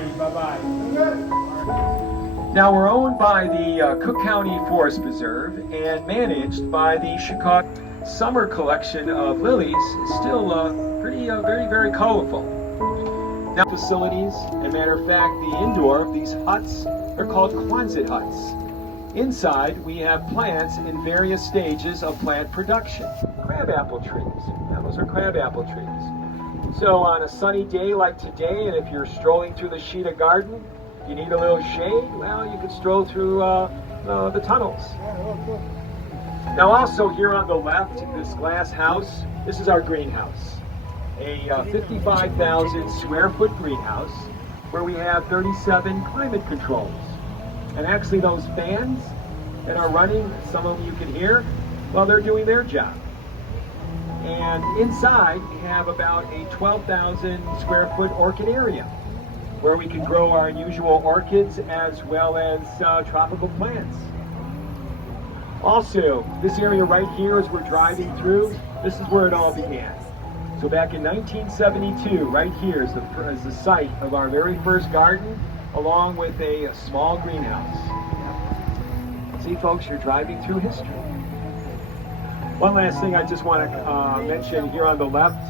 righty. Bye-bye. Now we're owned by the Cook County Forest Preserve and managed by the Skokie summer collection of lilies. Is still pretty, very, very colorful. Now facilities, and matter of fact, the indoor, these huts, are called Quonset huts. Inside, we have plants in various stages of plant production. Crabapple trees. Now, those are crabapple trees. So on a sunny day like today, and if you're strolling through the Sheeta Garden, you need a little shade, well, you can stroll through the tunnels. Now also here on the left, this glass house, this is our greenhouse. A 55,000 square foot greenhouse where we have 37 climate controls. And actually those fans that are running, some of them you can hear, well, they're doing their job. And inside we have about a 12,000 square foot orchid area where we can grow our unusual orchids as well as tropical plants. Also, this area right here as we're driving through, this is where it all began. So back in 1972, right here is the site of our very first garden, along with a small greenhouse. See, folks, you're driving through history. One last thing I just want to mention here on the left,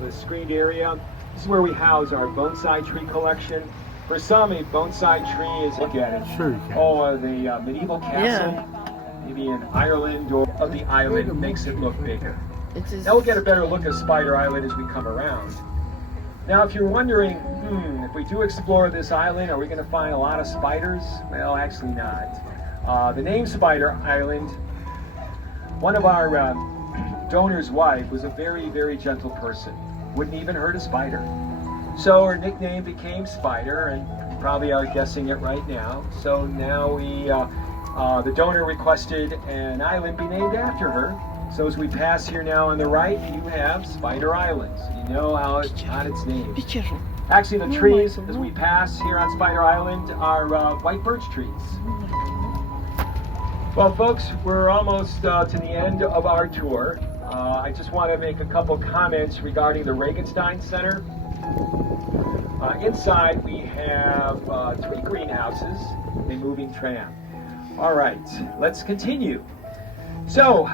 the screened area. This is where we house our bonsai tree collection. For some, a bonsai tree is, look at it. Sure you can. Oh, the medieval castle, maybe in Ireland or of the island makes it look bigger. Now we'll get a better look at Spider Island as we come around. Now, if you're wondering, if we do explore this island, are we going to find a lot of spiders? Well, actually not. The name Spider Island, one of our donor's wife was a very, very gentle person. Wouldn't even hurt a spider. So her nickname became Spider, and you probably are guessing it right now. So now the donor requested an island be named after her. So as we pass here now on the right, you have Spider Island. So you know how it got its name. Actually, the trees as we pass here on Spider Island are white birch trees. Well, folks, we're almost to the end of our tour. I just want to make a couple comments regarding the Regenstein Center. Inside we have 3 greenhouses, a moving tram. All right, let's continue. So,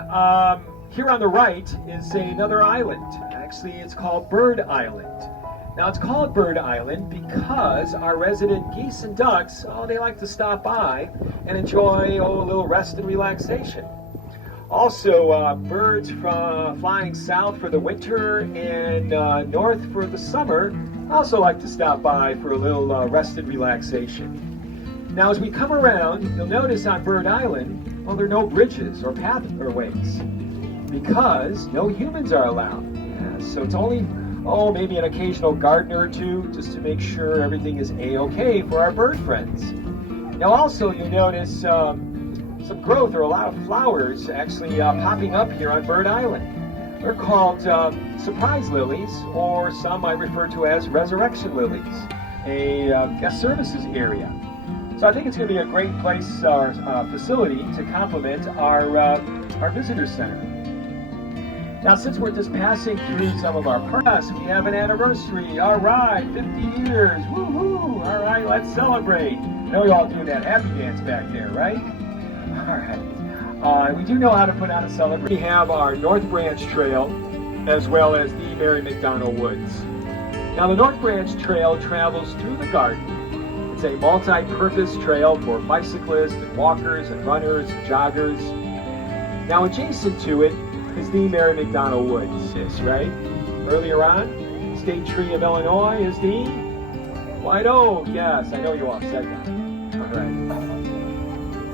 here on the right is another island. Actually, it's called Bird Island. Now, it's called Bird Island because our resident geese and ducks, they like to stop by and enjoy a little rest and relaxation. Also, birds from flying south for the winter and north for the summer also like to stop by for a little rest and relaxation. Now, as we come around, you'll notice on Bird Island, well, there are no bridges or pathways because no humans are allowed. Yeah, so it's only, maybe an occasional gardener or two just to make sure everything is A-okay for our bird friends. Now, also, you notice some growth or a lot of flowers actually popping up here on Bird Island. They're called surprise lilies, or some I refer to as resurrection lilies, a guest services area. So I think it's going to be a great place or facility to complement our visitor center. Now, since we're just passing through some of our parks, we have an anniversary. All right, 50 years, woohoo! All right, let's celebrate. I know you're all doing that happy dance back there, right? All right. We do know how to put on a celebration. We have our North Branch Trail as well as the Mary McDonald Woods. Now, the North Branch Trail travels through the garden. It's a multi-purpose trail for bicyclists and walkers and runners and joggers. Now, adjacent to it is the Mary McDonald Woods, yes, right? Earlier on, state tree of Illinois is the white oak. Yes, I know you all said that. All right.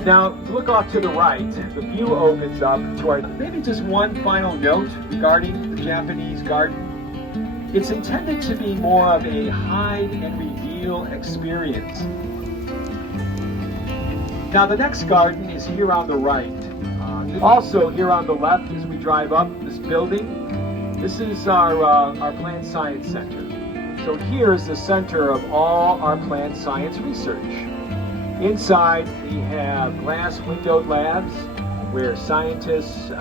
Now, to look off to the right, the view opens up to our, maybe just one final note regarding the Japanese garden. It's intended to be more of a hide and reveal experience. Now, the next garden is here on the right. Also, here on the left, as we drive up this building, this is our Plant Science Center. So here is the center of all our plant science research. Inside, we have glass-windowed labs where scientists,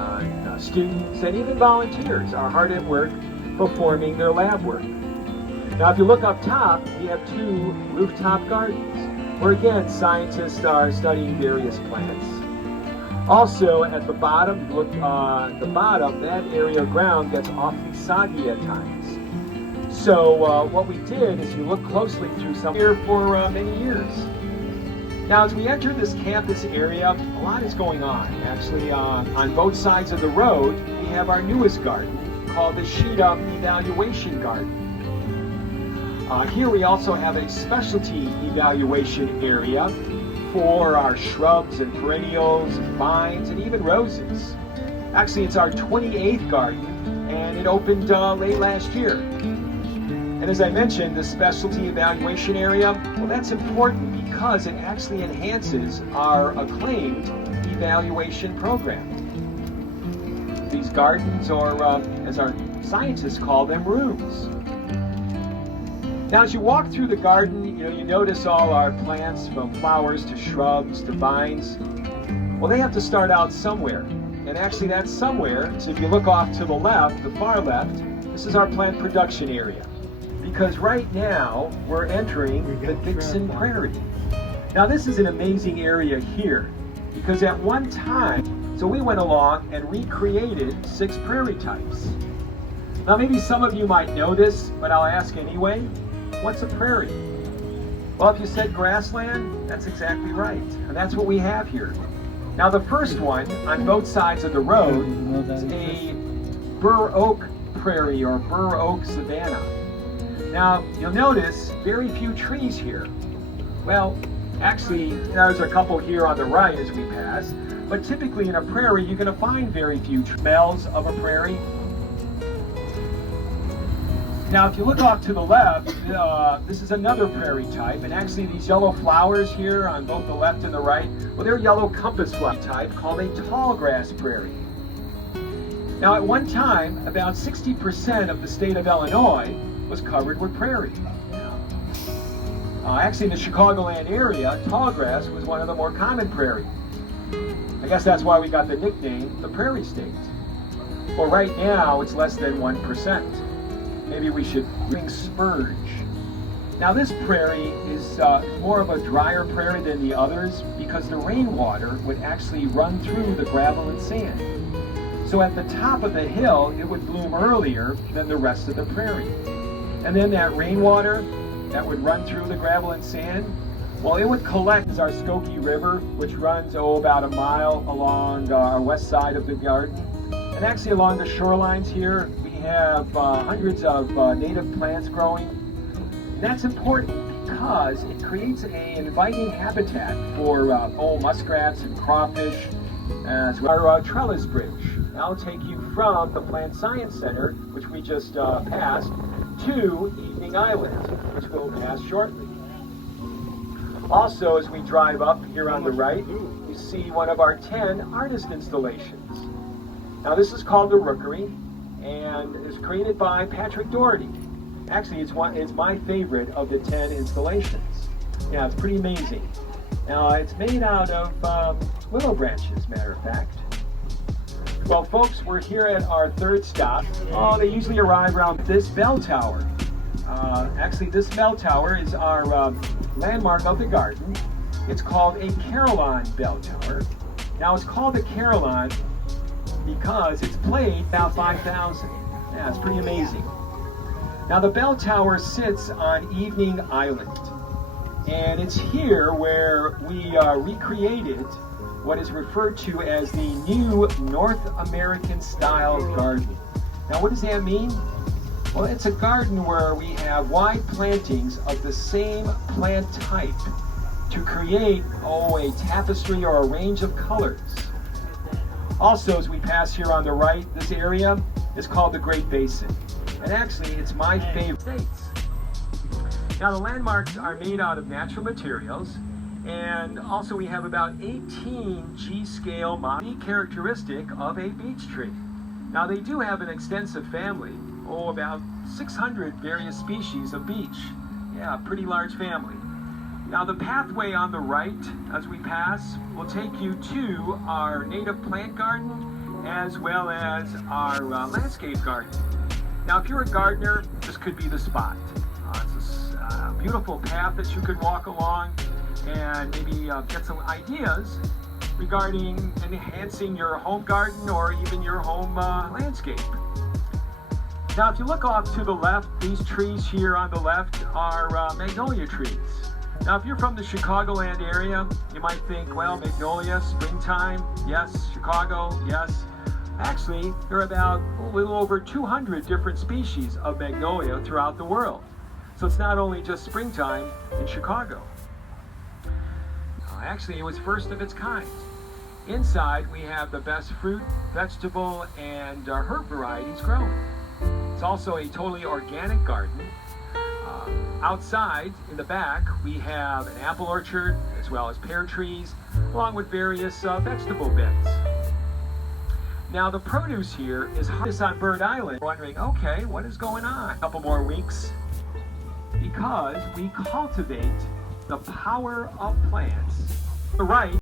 students, and even volunteers are hard at work performing their lab work. Now if you look up top, we have 2 rooftop gardens, where again scientists are studying various plants. Also at the bottom, look at the bottom, that area of ground gets awfully soggy at times. So what we did is you look closely through some here for many years. Now as we enter this campus area, a lot is going on. Actually on both sides of the road, we have our newest garden called the Sheeta Evaluation Garden. Here we also have a specialty evaluation area for our shrubs and perennials and vines and even roses. Actually, it's our 28th garden, and it opened late last year. And as I mentioned, the specialty evaluation area, well, that's important because it actually enhances our acclaimed evaluation program. These gardens, or as our scientists call them, rooms. Now as you walk through the garden, you notice all our plants, from flowers to shrubs to vines. Well, they have to start out somewhere. And actually that's somewhere, so if you look off to the left, the far left, this is our plant production area. Because right now we're entering the Dixon Prairie. Now this is an amazing area here, because at one time, so we went along and recreated 6 prairie types. Now maybe some of you might know this, but I'll ask anyway. What's a prairie? Well, if you said grassland, that's exactly right. And that's what we have here. Now the first one on both sides of the road is a bur oak prairie or bur oak savanna. Now you'll notice very few trees here. Well, actually there's a couple here on the right as we pass, but typically in a prairie you're going to find very few smells of a prairie. Now if you look off to the left, this is another prairie type, and actually these yellow flowers here on both the left and the right, well, they're yellow compass flower type called a tall grass prairie. Now at one time, about 60% of the state of Illinois was covered with prairie. Actually in the Chicagoland area, tall grass was one of the more common prairie. I guess that's why we got the nickname the Prairie State. Well, right now it's less than 1%. Maybe we should bring spurge. Now this prairie is more of a drier prairie than the others because the rainwater would actually run through the gravel and sand. So at the top of the hill, it would bloom earlier than the rest of the prairie. And then that rainwater that would run through the gravel and sand, well, it would collect as our Skokie River, which runs about a mile along our west side of the garden. And actually along the shorelines here, we have hundreds of native plants growing. And that's important because it creates an inviting habitat for bull muskrats and crawfish, as well as our trellis bridge. I'll take you from the Plant Science Center, which we just passed, to Evening Island, which we'll pass shortly. Also, as we drive up here on the right, you see one of our 10 artist installations. Now this is called the Rookery, and it's created by Patrick Doherty. Actually, it's my favorite of the 10 installations. Yeah, it's pretty amazing. Now it's made out of willow branches, matter of fact. Well, folks, we're here at our third stop. Oh, they usually arrive around this bell tower. Actually, this bell tower is our landmark of the garden. It's called a Carillon bell tower. Now, it's called a Carillon because it's played about 5,000. Yeah, it's pretty amazing. Now, the bell tower sits on Evening Island, and it's here where we recreated what is referred to as the new North American style garden. Now, what does that mean? Well, it's a garden where we have wide plantings of the same plant type to create, a tapestry or a range of colors. Also, as we pass here on the right, this area is called the Great Basin. And actually, it's my favorite states. Now, the landmarks are made out of natural materials, and also we have about 18 G-scale models, characteristic of a beech tree. Now, they do have an extensive family, about 600 various species of beech. Yeah, pretty large family. Now, the pathway on the right, as we pass, will take you to our native plant garden, as well as our landscape garden. Now, if you're a gardener, this could be the spot. beautiful path that you could walk along and maybe get some ideas regarding enhancing your home garden or even your home landscape. Now, if you look off to the left, these trees here on the left are magnolia trees. Now, if you're from the Chicagoland area, you might think, well, magnolia, springtime, yes, Chicago, yes. Actually, there are about a little over 200 different species of magnolia throughout the world. So it's not only just springtime in Chicago. Actually, it was first of its kind. Inside, we have the best fruit, vegetable, and herb varieties grown. It's also a totally organic garden. Outside, in the back, we have an apple orchard, as well as pear trees, along with various vegetable beds. Now, the produce here is hottest on Bird Island. Wondering, okay, what is going on? A couple more weeks. Because we cultivate the power of plants. The right